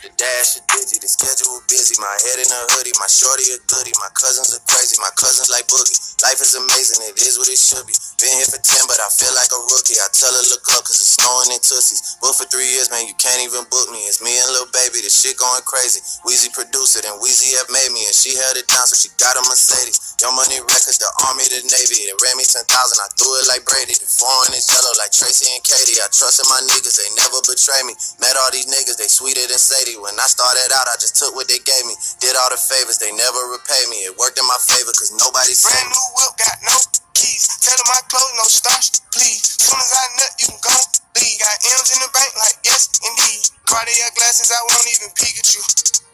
The dash a digi, the schedule busy. My head in a hoodie, my shorty a goodie. My cousins are crazy, my cousins like boogie. Life is amazing, it is what it should be. Been here for 10, but I feel like a rookie. I tell her look up, cause it's snowing in Tussies. Booked for 3 years, man, you can't even book me. It's me and Lil Baby, the shit going crazy. Weezy produced it, and Weezy have made me, and she held it down, so she got a Mercedes. Young Money Records, the Army, the Navy. They ran me 10,000, I threw it like Brady. The foreign is yellow like Tracy and Katie. I trusted my niggas, they never betray me. Met all these niggas, they sweeter than Sadie. When I started out, I just took what they gave me. Did all the favors, they never repay me. It worked in my favor, cause nobody saved me. Brand new whip, got no keys. Tell them my clothes, no starch, please. Soon as I nut, you can go leave. Got M's in the bank, like yes, indeed. Cartier glasses, I won't even peek at you.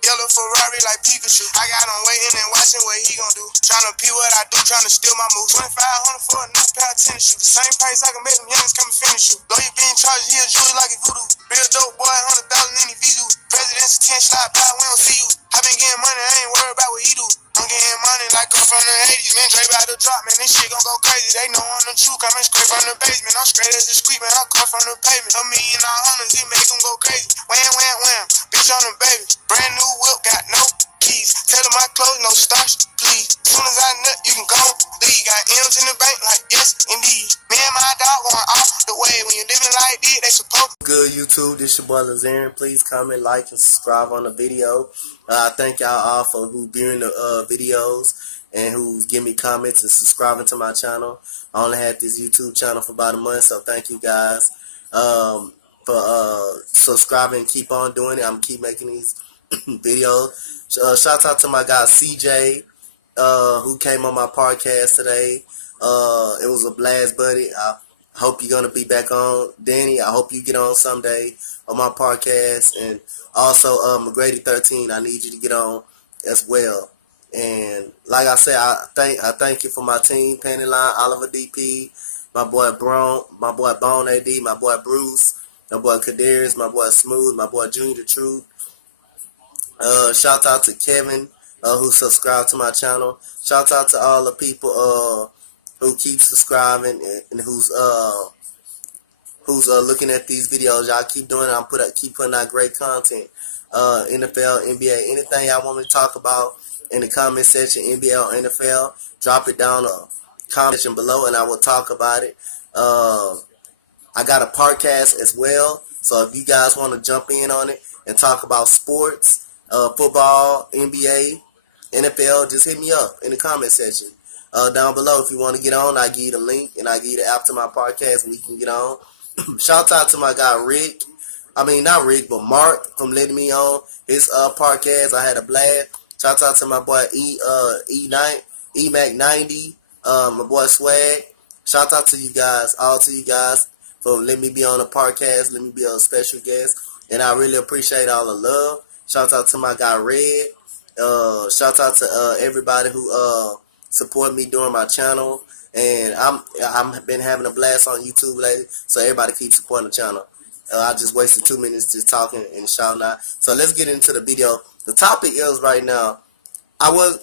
Yellow Ferrari like Pikachu. I got him waiting and watching what he gon' do. Tryna pee what I do, tryna steal my moves. 2,500 for a new pair of tennis shoes. Same price I can make them youngins come and finish you. Lawyer being charged, he a jewelry like a voodoo. Real dope boy, 100,000 in the visa. President's 10 slide by, we don't see you. I been getting money, I ain't worried about what he do. I'm getting money like I'm from the 80s, man. Dre about to drop, man. This shit gon' go crazy. They know I'm the truth, coming straight from the basement. I'm straight as the street, man. I come from the pavement. A million $100, it make them go crazy. Wham, wham, wham. Bitch on the baby. Brand new whip, got no keys. Tell them my clothes, no starch, please. Soon as I nut, you can go leave. Got M's in the bank, like yes, indeed. Me and my dog going off the way. When you living like this, they supposed. Good YouTube, this your boy Lazarian. Please comment, like, and subscribe on the video. Thank y'all all for who viewing the videos and who's giving me comments and subscribing to my channel. I only had this YouTube channel for about a month, so thank you guys for subscribing. Keep on doing it. I'm keep making these videos. Shout out to my guy CJ who came on my podcast today. It was a blast, buddy. I hope you're gonna be back on. Danny, I hope you get on someday on my podcast. And also McGrady 13, I need you to get on as well. And like I said, I thank you for my team, Panty Line, Oliver DP, my boy my boy Bone AD, my boy Bruce, my boy Kadarius, my boy Smooth, my boy Junior the Truth. Shout out to Kevin who subscribed to my channel. Shout out to all the people who keep subscribing and who's looking at these videos. Y'all keep doing it. Keep putting out great content. NFL, NBA, anything y'all want me to talk about in the comment section, NBA or NFL, drop it down in the comment section below and I will talk about it. I got a podcast as well, so if you guys want to jump in on it and talk about sports, football, NBA, NFL, just hit me up in the comment section down below. If you want to get on, I give you the link and I give you the app to my podcast and we can get on. Shout out to my guy Rick. I mean, not Rick, but Mark from letting me on his podcast. I had a blast. Shout out to my boy E-Mac 90, my boy Swag. Shout out to you guys, all to you guys, for letting me be on the podcast, let me be a special guest. And I really appreciate all the love. Shout out to my guy Red. Shout out to everybody who support me during my channel. And I'm been having a blast on YouTube lately, so everybody keep supporting the channel. I just wasted 2 minutes just talking and shouting out. So let's get into the video. The topic is right now. I was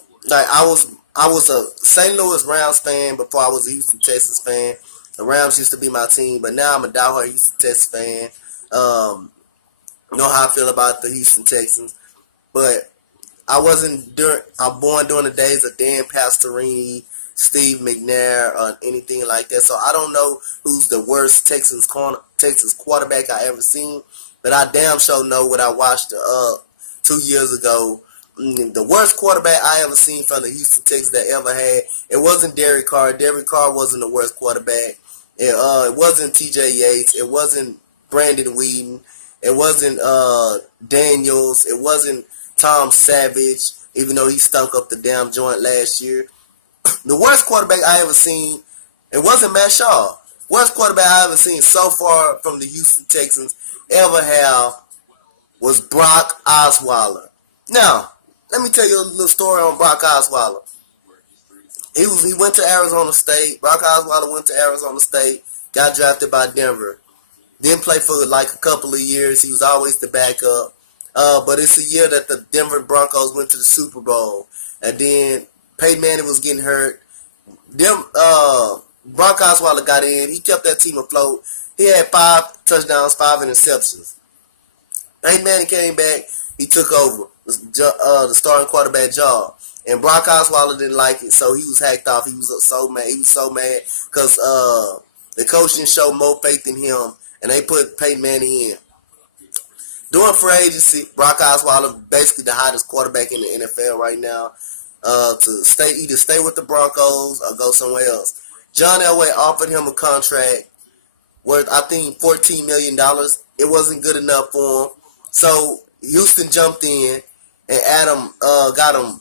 a St. Louis Rams fan before I was a Houston Texans fan. The Rams used to be my team, but now I'm a diehard Houston Texans fan. You know how I feel about the Houston Texans, but I'm born during the days of Dan Pastorini, Steve McNair, or anything like that. So I don't know who's the worst Texans quarterback I ever seen, but I damn sure know what I watched 2 years ago. The worst quarterback I ever seen from the Houston Texans that ever had. It wasn't Derek Carr. Derek Carr wasn't the worst quarterback. It wasn't T.J. Yates. It wasn't Brandon Whedon. It wasn't Daniels. It wasn't Tom Savage, even though he stunk up the damn joint last year. The worst quarterback I ever seen, it wasn't Matt Shaw. Worst quarterback I ever seen so far from the Houston Texans ever have was Brock Osweiler. Now, let me tell you a little story on Brock Osweiler. He went to Arizona State. Brock Osweiler went to Arizona State, got drafted by Denver. Didn't play for like a couple of years. He was always the backup. But it's a year that the Denver Broncos went to the Super Bowl. And then Peyton Manning was getting hurt. Brock Osweiler got in. He kept that team afloat. He had 5 touchdowns, 5 interceptions. Peyton Manning came back. he took over the starting quarterback job. And Brock Osweiler didn't like it, so he was hacked off. He was so mad. He was so mad because the coach didn't show more faith in him, and they put Peyton Manning in. During free agency, Brock Osweiler basically the hottest quarterback in the NFL right now. To either stay with the Broncos or go somewhere else. John Elway offered him a contract worth I think $14 million. It wasn't good enough for him, so Houston jumped in and Adam got him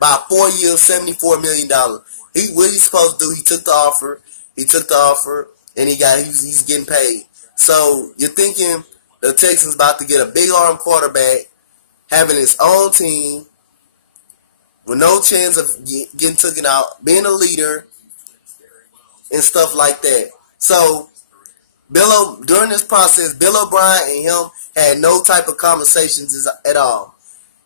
by 4 years, $74 million. What he's supposed to do? He took the offer. And he's getting paid. So you're thinking the Texans about to get a big arm quarterback, having his own team, with no chance of getting taken out, being a leader, and stuff like that. So during this process, Bill O'Brien and him had no type of conversations at all.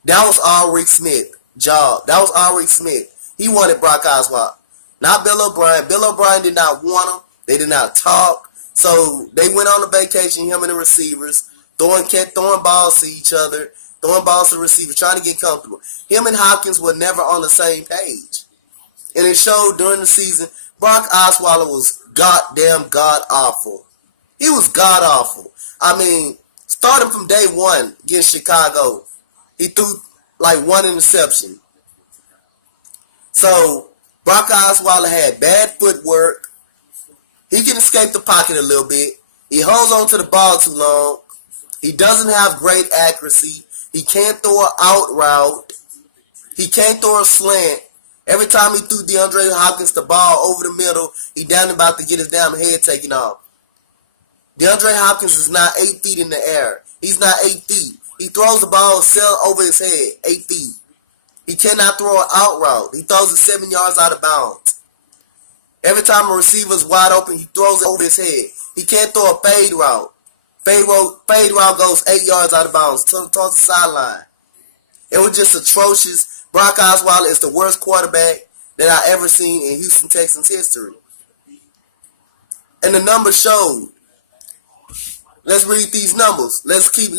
That was all Rick Smith's job. That was all Rick Smith. He wanted Brock Osweiler, not Bill O'Brien. Bill O'Brien did not want him. They did not talk. So they went on a vacation, him and the receivers, kept throwing balls to each other, throwing balls to the receivers, trying to get comfortable. Him and Hopkins were never on the same page. And it showed during the season. Brock Osweiler was goddamn god-awful. He was god-awful. I mean, starting from day one against Chicago, he threw like one interception. So, Brock Osweiler had bad footwork. He can escape the pocket a little bit. He holds on to the ball too long. He doesn't have great accuracy. He can't throw an out route. He can't throw a slant. Every time he threw DeAndre Hopkins the ball over the middle, he down about to get his damn head taken off. DeAndre Hopkins is not 8 feet in the air. He's not 8 feet. He throws the ball over his head, 8 feet. He cannot throw an out route. He throws it 7 yards out of bounds. Every time a receiver's wide open, he throws it over his head. He can't throw a fade route. Fade route goes 8 yards out of bounds, towards the sideline. It was just atrocious. Brock Osweiler is the worst quarterback that I ever seen in Houston Texans history. And the numbers showed. Let's read these numbers. Let's keep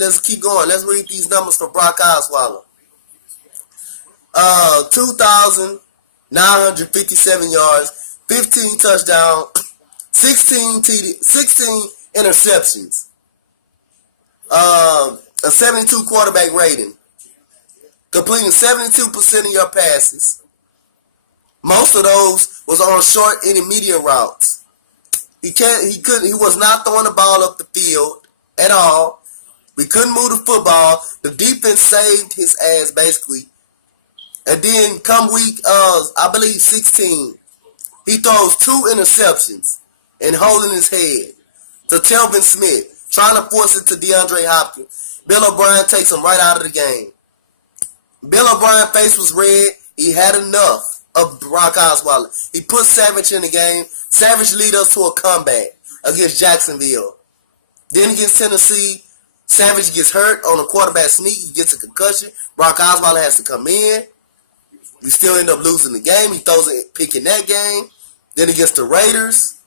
going. Let's read these numbers for Brock Osweiler. 2,957 yards, 15 touchdowns, 16 interceptions. A 72 quarterback rating. Completing 72% of your passes. Most of those was on short intermediate routes. He was not throwing the ball up the field at all. We couldn't move the football. The defense saved his ass basically. And then come week I believe 16, he throws 2 interceptions and holding his head to Telvin Smith, trying to force it to DeAndre Hopkins. Bill O'Brien takes him right out of the game. Bill O'Brien's face was red. He had enough of Brock Osweiler. He put Savage in the game. Savage lead us to a comeback against Jacksonville. Then against Tennessee, Savage gets hurt on a quarterback sneak. He gets a concussion. Brock Osweiler has to come in. We still end up losing the game. He throws a pick in that game. Then against the Raiders,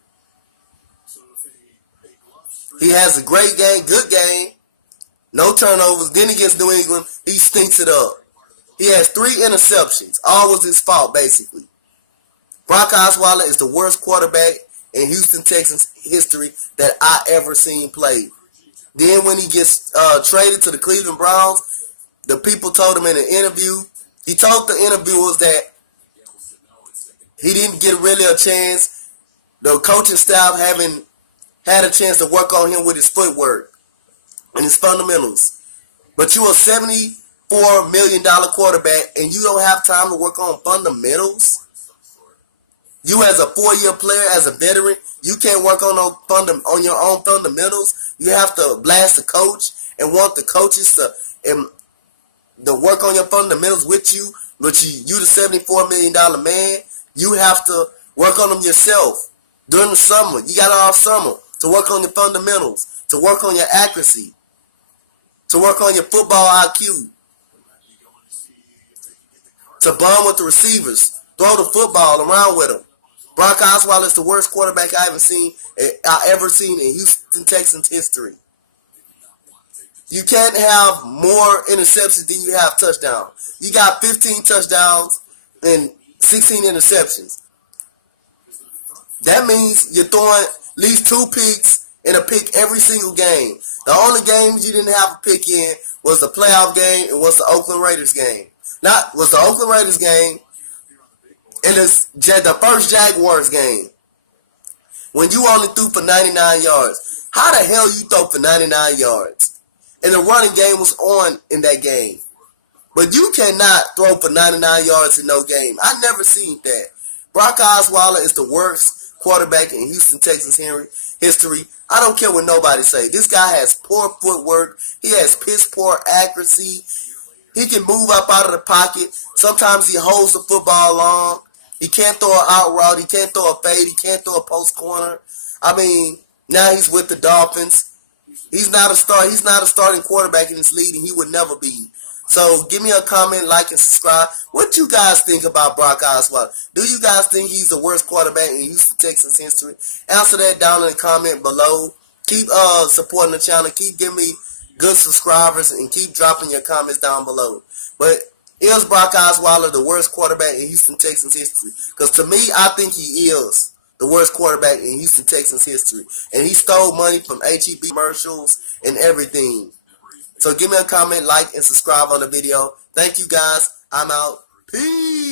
he has a great game, good game. No turnovers. Then against New England, he stinks it up. He has 3 interceptions. All was his fault, basically. Brock Osweiler is the worst quarterback in Houston Texans history that I ever seen play. Then when he gets traded to the Cleveland Browns, the people told him in an interview, he told the interviewers that he didn't get really a chance. The coaching staff haven't had a chance to work on him with his footwork and his fundamentals. But you're a $74 million quarterback and you don't have time to work on fundamentals? You as a 4-year player, as a veteran, you can't work on your own fundamentals. You have to blast the coach and want the coaches to work on your fundamentals with you. But you the $74 million man, you have to work on them yourself during the summer. You got all summer to work on your fundamentals, to work on your accuracy, to work on your football IQ, to bond with the receivers, throw the football around with them. Brock Osweiler is the worst quarterback I ever seen in Houston Texans history. You can't have more interceptions than you have touchdowns. You got 15 touchdowns and 16 interceptions. That means you're throwing at least 2 picks and a pick every single game. The only games you didn't have a pick in was the playoff game and was the Oakland Raiders game. Not was the Oakland Raiders game and the first Jaguars game when you only threw for 99 yards. How the hell you throw for 99 yards? And the running game was on in that game. But you cannot throw for 99 yards in no game. I never seen that. Brock Osweiler is the worst quarterback in Houston Texans history. I don't care what nobody say. This guy has poor footwork. He has piss poor accuracy. He can move up out of the pocket. Sometimes he holds the football long. He can't throw an out route. He can't throw a fade. He can't throw a post corner. I mean, now he's with the Dolphins. He's not a starting quarterback in this league, and he would never be. So give me a comment, like, and subscribe. What you guys think about Brock Osweiler? Do you guys think he's the worst quarterback in Houston Texans history? Answer that down in the comment below. Keep supporting the channel. Keep giving me good subscribers and keep dropping your comments down below. But is Brock Osweiler the worst quarterback in Houston Texans history? Because to me, I think he is the worst quarterback in Houston Texans history. And he stole money from HEB commercials and everything. So give me a comment, like, and subscribe on the video. Thank you guys. I'm out. Peace.